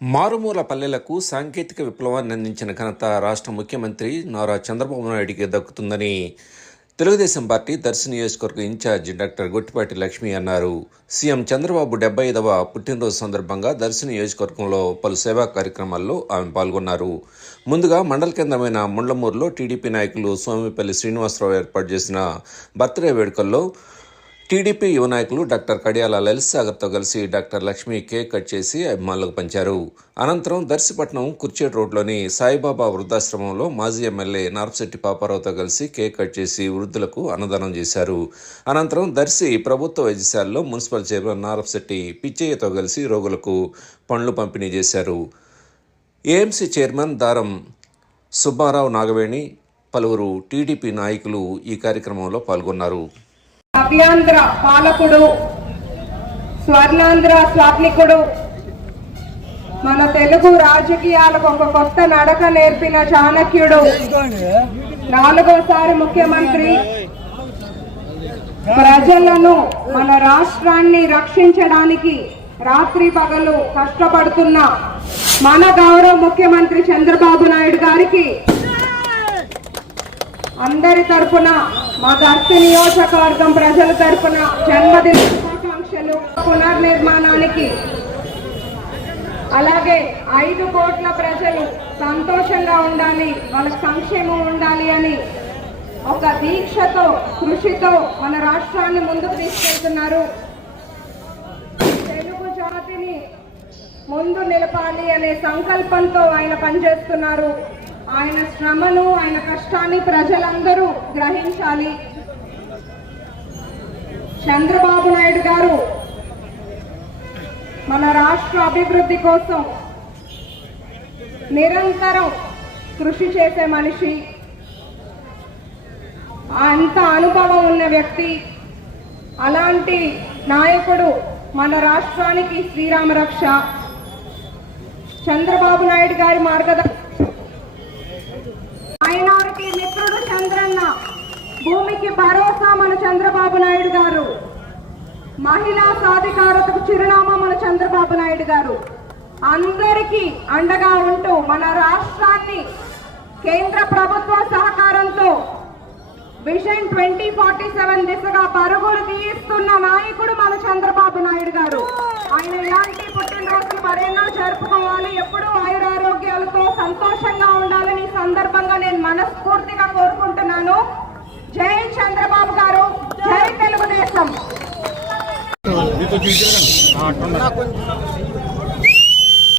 మారుమూల పల్లెలకు సాంకేతిక విప్లవాన్ని అందించిన ఘనత రాష్ట్ర ముఖ్యమంత్రి నారా చంద్రబాబు నాయుడికి దక్కుతుందని తెలుగుదేశం పార్టీ దర్శి నియోజకవర్గ ఇన్ఛార్జి డాక్టర్ గొట్టిపాటి లక్ష్మి అన్నారు. సీఎం చంద్రబాబు 75వ పుట్టినరోజు సందర్భంగా దర్శి నియోజకవర్గంలో పలు సేవా కార్యక్రమాల్లో ఆమె పాల్గొన్నారు. ముందుగా మండల కేంద్రమైన ముండ్లమూరులో టీడీపీ నాయకులు సోమిపల్లి శ్రీనివాసరావు ఏర్పాటు చేసిన బర్త్డే వేడుకల్లో టీడీపీ యువ నాయకులు డాక్టర్ కడియాల లలిత్ సాగర్తో కలిసి డాక్టర్ లక్ష్మి కేక్ కట్ చేసి అభిమానులకు పంచారు. అనంతరం దర్శిపట్నం కుర్చేట్ రోడ్లోని సాయిబాబా వృద్ధాశ్రమంలో మాజీ ఎమ్మెల్యే నార్పశెట్టి పాపారావుతో కలిసి కేక్ కట్ చేసి వృద్ధులకు అన్నదానం చేశారు. అనంతరం దర్శి ప్రభుత్వ వైద్యశాలలో మున్సిపల్ చైర్మన్ నార్పశెట్టి పిచ్చయ్యతో కలిసి రోగులకు పండ్లు పంపిణీ చేశారు. ఏఎంసీ చైర్మన్ దారం సుబ్బారావు నాగవేణి, పలువురు టీడీపీ నాయకులు ఈ కార్యక్రమంలో పాల్గొన్నారు. నవ్యాంధ్ర పాలకుడు, స్వర్ణాంధ్ర స్వాప్నికుడు, మన తెలుగు రాజకీయాలకు ఒక కొత్త నడక నేర్పిన చాణక్యుడు, 4వసారి ముఖ్యమంత్రి, ప్రజలను మన రాష్ట్రాన్ని రక్షించడానికి రాత్రి పగలు కష్టపడుతున్న మన గౌరవ ముఖ్యమంత్రి చంద్రబాబు నాయుడు గారికి అందరి తరపున, మా దర్శి నియోజకవర్గం ప్రజల తరపున జన్మదిన శుభాకాంక్షలు. పునర్నిర్మాణానికి అలాగే 5 కోట్ల ప్రజలు సంతోషంగా ఉండాలి, వాళ్ళకి సంక్షేమం ఉండాలి అని ఒక దీక్షతో, కృషితో మన రాష్ట్రాన్ని ముందుకు తీసుకెళ్తున్నారు. తెలుగు జాతిని ముందు నిలపాలి అనే సంకల్పంతో ఆయన పనిచేస్తున్నారు. ఆయన శ్రమను, ఆయన కష్టాన్ని ప్రజలందరూ గ్రహించాలి. చంద్రబాబు నాయుడు గారు మన రాష్ట్ర అభివృద్ధి కోసం నిరంతరం కృషి చేసే మనిషి, అంత అనుభవం ఉన్న వ్యక్తి. అలాంటి నాయకుడు మన రాష్ట్రానికి శ్రీరామ రక్ష. చంద్రబాబు నాయుడు గారి మార్గదర్శనం, మైనారిటీ మిత్రుడు చంద్రన్న, భూమికి భరోసా మన చంద్రబాబు నాయుడు గారు, మహిళా సాధికారతకు చిరునామా మన చంద్రబాబు నాయుడు గారు. అందరికీ అండగా ఉంటూ మన రాష్ట్రాన్ని కేంద్ర ప్రభుత్వ సహకారంతో విజన్ 2047 దిశగా పరుగులు తీయిస్తున్న నాయకుడు మన చంద్రబాబు నాయుడు గారు. ఆయన ఇలాంటి పుట్టినరోజులు మరెన్నో జరుపుకోవాలి, ఎప్పుడూ ఆయురారోగ్యాలతో సంతోషంగా ఉండాలని సందర్భంగా నేను మనస్ఫూర్తిగా కోరుకుంటున్నాను. జై చంద్రబాబు గారు, జై తెలుగుదేశం.